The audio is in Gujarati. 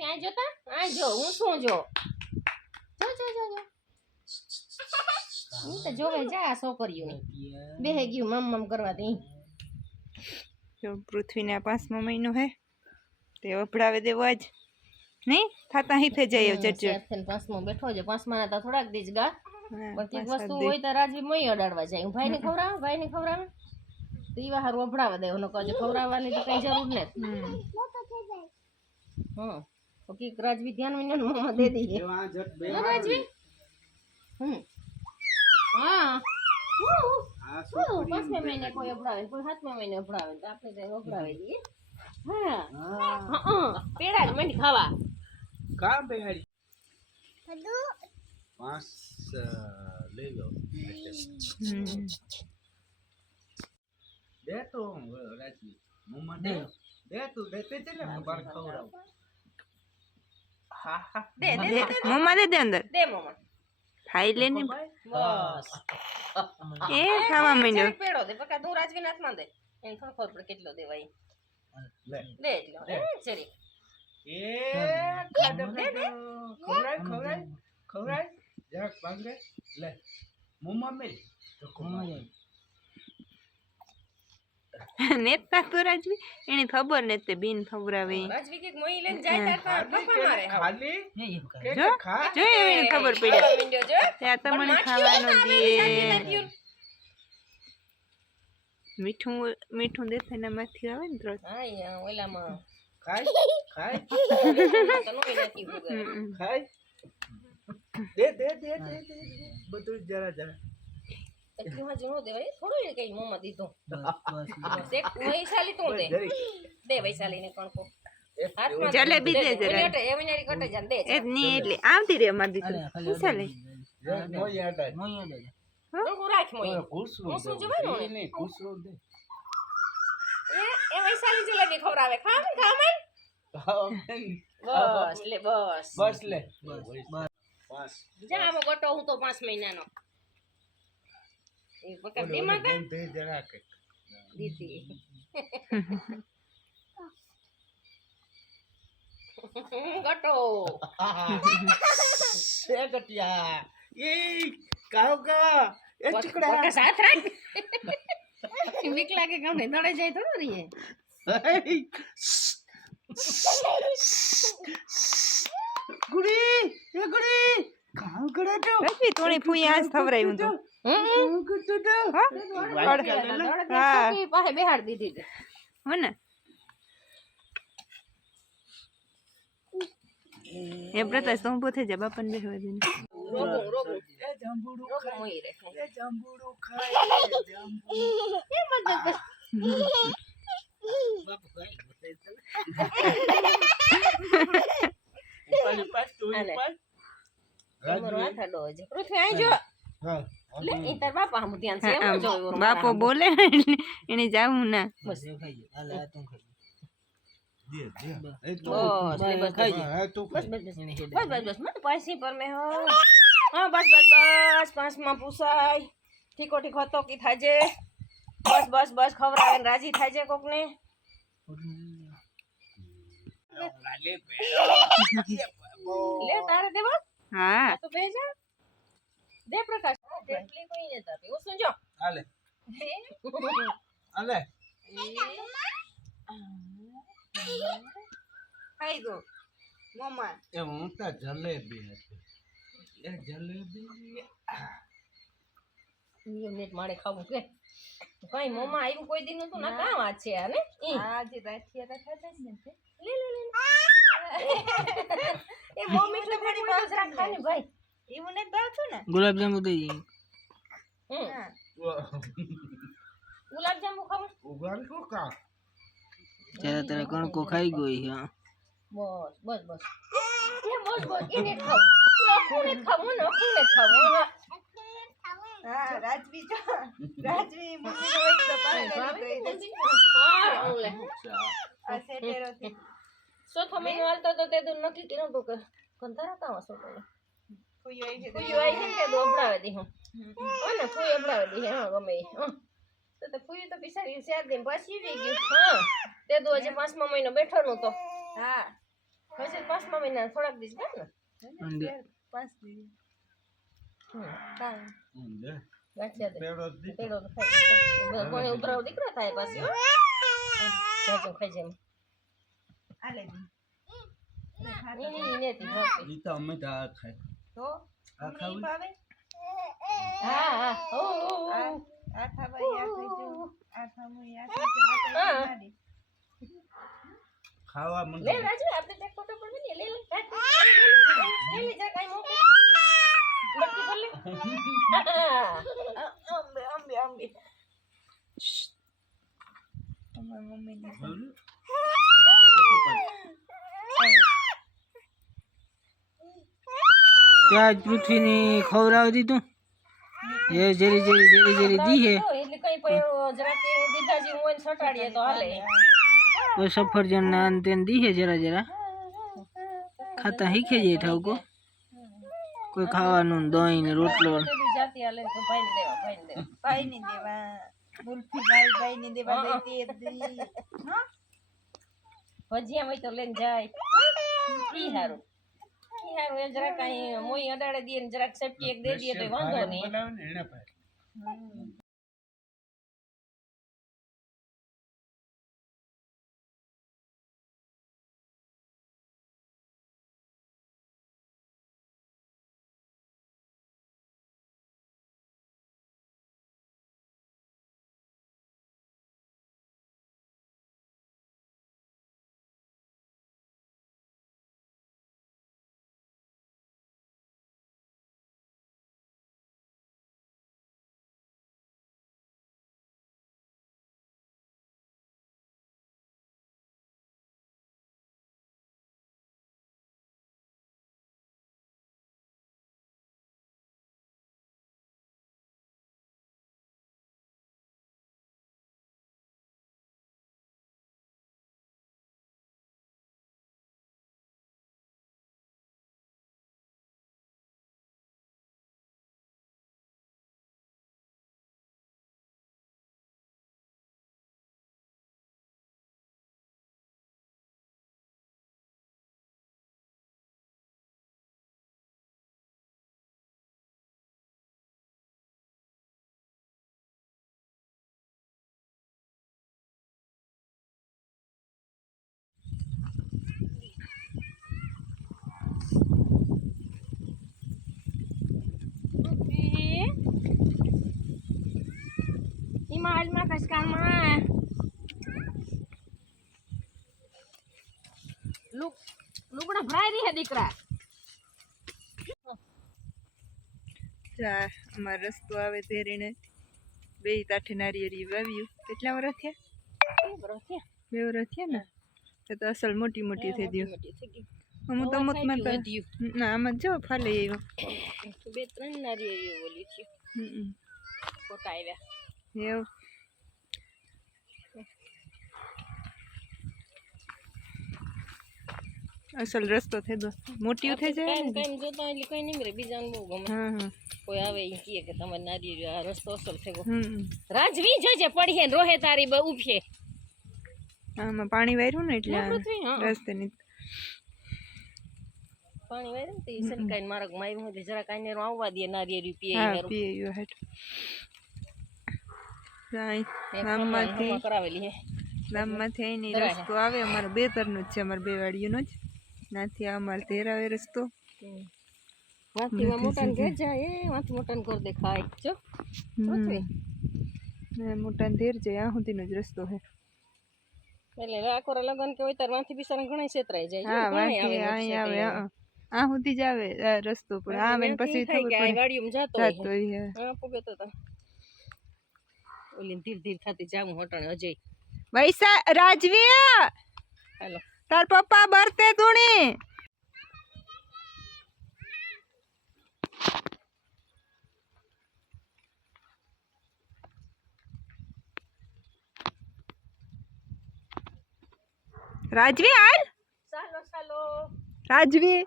પૃથ્વી આ જોતા આ જો હું શું જો જો જો જો જો હું તો જોવે જા છોકરીઓને બેહે ગયું મમ કરવા દે જો પૃથ્વીના 5મો મહિનો હે તે વભડાવે દેવો આજ નહીં થાતા હિફે જાય ચટચટ છે 5મો બેઠો છે 5મા તો થોડાક દીજ ગા બધી વસ્તુ હોય તો રાજવી મય અડાડવા જાય હું ભાઈને ખવરાવે તો ઈવા હાર વભડાવે દે ઓનો કહે ખવરાવવાની તો કઈ જરૂર નથી તો કી રાજવી ધ્યાન વિનો મમ્મા દે દી રાજવી હા 5મા મહિને કોઈ અભડાવે કોઈ 7મા મહિને અભડાવે તો આપણે તો અભડાવે દઈએ હા પેડા જ મંડી ખાવા કામ બેહાડી હદુ 5 લઈ લો દે તો રાજવી મમ્મા દે તું દેતે ચલે બાર ખવરાવ હા હા દે મમ્મા દે અંદર દે મમ્મા ખાઈ લે ને બસ એ ખાવા માંડ્યો પેડો દે પકા તું રાજવી નાથમાં દે એને થોડો ખબર પડે કેટલો દેવાય લે દે એટલો ચરી એ ખાડો દે ખવરાય જરાક બાંગરે લે મમ્મા મેલ તો કોમા નેતા તો રાજવી એની ખબર ને તે બીન ખવરાવે રાજવી કે મોઈ લઈને જાય તાર પપ્પા મારે ખાલી જો જો એને ખબર પડી વિન્ડો જો ત્યાં તમને ખાવાનો દે મીઠું દેખાય ના માંથી આવે ને તો હા યા ઓલામાં ખાય તો નોઈ નથી ઉગર ખાય દે બધું જરા તું હજી નો દેવાય થોડું એ કઈ મમ્મા દીધું બસ એક વૈશાલી તું દે વૈશાલી ને કણકો હાથમાં જલેબી દે જરા એ વિનારી કટે જાન દે એ ની એટલે આવતી રે માર દીકરી ચાલે નો યાદ હું રાખ મોય કુસરો હું શું જોવાનું ને નહીં કુસરો દે એ વૈશાલી જલેબી ખવરાવે ખાવ બસ લે બસ લે બસ જા આમાં ગોટો હું તો 5 મહિનાનો એ બકા દે માતા દે જરા કે દીદી ગોટો સે ગટિયા એ કાકા એ ચુકડા બકા સાથ રાખ વીક લાગે ગમે દડે જાય થોડો રીએ ગુડી એ ગુડી કામ કરે તો રાજવી તોણી ફૂઈ આજ ખવરાયું તો કામ કરતો તો હા પાસે બેહાડ દીધી હો ને એ બ્રતા સંભો થઈ જાય બાપાને બેહવા દે રોગું એ જાંબુડું ખાય મોઈ રે એ જાંબુડું ખાય બાપુ ખાય પાણી પાસ તો પાસ તમારો હાથ અડો છે પૃથ્વી આઈ જો હા લે ઈ તાર બાપા હમ ધ્યાન છે એમ જોયું બાપો બોલે એને જાવું ના બસ ખાઈ આલે તું ખાઈ દે એ તો બસ લે બસ ખાઈ તું બસ બસ બસ મત પાસી પર મે હો હા બસ 5માં પૂછાય ઠીકો તો કી થાજે બસ ખવરાવે ને રાજી થાજે કોક ને લે તારે દેવા હા તો બેજા દે પ્રકાશ તેટલી કોઈ ને તાપી હું સુજો આલે આલે ખાઈ ગો મમ્મા એ હું તો જલેબી હતી એ જલેબી મિનિટ મારે ખાવું કે કઈ મોમાં આવ્યું કોઈ દિન તો ના કામ વાત છે આને આ જે રાઠિયા તા ખાતા જ ને લે એ મમ્મી તો મારી બાજુ રાખવાની ભાઈ એવું ને ભાવતું ને ગુલાબ જાંબુ દઈ ગુલાબ જાંબુ ખાવું ઉગાડ કો કા ત્યારે તારે કણકો ખાઈ ગઈ હા બસ એ બસ એને ખાવું અખુને ખાવું હા રાજવી જો રાજવી મમ્મી નો એક તો પાડે આ સેટેરો થી ચોથો મહિનો હાલતો તો તે દૂર નક્કી કર્યું તો કે કંધારા કાવા સોટો ફૂઈ આવી છે ફૂઈ આવી છે કે દોબડાવે દી હું ને ફૂઈ અબડાવે દી હા ગમે તો ફૂઈ તો બિચારી 4 દિન પછી આવી ગયું હા તે દો હજી 5મા મહિનો બેઠો નો તો હા પછી 5મા મહિના થોડાક દિવસ ગયા ને અંડે 5 દિવસ કાંઈ દે ગાંઠિયા દે પેડો દી પેડો તો ખાઈ કોઈ ઉભરાવ દીકરો થાય પાછી હો જાજો ખાઈ જાય આ લે દી એની નેતી હોતી ઈ તો અમે આ ખાય તો આ અમને ઈ ખાવું ભાવે હા હા ઓ આ ખાવા ઈ આ ખાઈ જો આ ખાવું ઈ આ ખાઈ જો આ હા. ખાઈ જો ખાવા લે મંડો રાજુ આપણે એક ફોટો પણ લઈએ લે લે લે જા કાઈ મોકે બટકી પર લે અંબે અંબે અંબે અમાર મમ્મી ને ત્યાં જ પૃથ્વીની ખવડાવી દીધું એ જેરી દી હે એટલે કઈ પણ જરા કે દીધા જેવું હોય ને સટાડીએ તો હાલે કોઈ સફરજન ના અંતે દી હે જરા ખાતા શીખે જાય ઠાવકો કોઈ ખાવાનું ને દહીં ને રોટલો ને. બધી જાતિ હાલે તો ભાઈને દેવા ભાઈ ની દેવા ગુલ્ફી ભાઈ ની દેવા દઈ તે દી હા ભજીયા હોય તો લઈને જાય ઈ હારું એ જરા કઈ મોઈ અડાડે દે ને જરાક સેફટી એક દે દે તો વાંધો નહીં બનાવે ને એને ભાઈ Imahalma kaskanma. લુગડા ભરાઈ રહી હે દીકરા. જા અમાર રસ્તો આવે તેરીને બે તાઠે નારિયેળી વાવ્યું કેટલા વર્ષ થયા એ બરો થયા. 2 વર્ષ થયા ને તો અસલ મોટી મોટી થઈ ગયું મોટી થઈ ગઈ. હું તો મતમાં તો ના આમાં જો ફાલે આવ્યો 2-3 નારિયેળીઓ ઓલી થયું ફોટા આવ્યા. એવું અસલ રસ્તો થઈ ગયો મોટી થઈ જાય ને કાઈ જોતા એટલે કઈ નહીં રે બીજાને બહુ ગમે. હા હા કોઈ આવે ઈ કહે કે તમારે નારિયેળી આ રસ્તો અસલ થઈ ગયો. હમ રાજવી જોજે પડી હે ને રોહે તારી ઉભે. આમાં પાણી વાર્યું ને એટલે પૃથ્વી હા રસ્તે ની પાણી વારે ને તે સનકાઈ મારક માર્યું હતી જરા કાઈ ને આવવા દે નારિયેળી પીએ હા ઈ પીએ યો હેઠ જાય ગામમાંથી ગામમાંથી કરાવેલી હે. ગામમાંથી અહીંની બરાબર. રસ્તો આવે અમારે બે તરનું જ છે અમારે બે વાડીઓનો જ નાથી આ અમારે તેર આવે રસ્તો વાંથીમાં મોટાને ઘેર જાય એ વાંથી મોટાને ઘર દેખાય જો પૃથ્વી. ને મોટા ધેર જાય આ સુધીનો જ રસ્તો છે એટલે રાખોરા લગન કે હોય તાર વાંથી બિચારા ઘણા છેતરાઈ જાય છે. હા ઘણાય વાંથી અહીં આવે હા આ સુધી જ આવે આ રસ્તો પણ આ આવે ને પછી થાય ખબર કે આ પડે ગાડીઓમાં જાતો જાતો હોય હોય હા પૂગે તો ઓલી ધીર ધીર થતી જાવું હોટાણે અજય વૈસા રાજવી હાલો તાર પપ્પા બરતે ધૂણી રાજવી હાલ ચાલો ચાલો રાજવી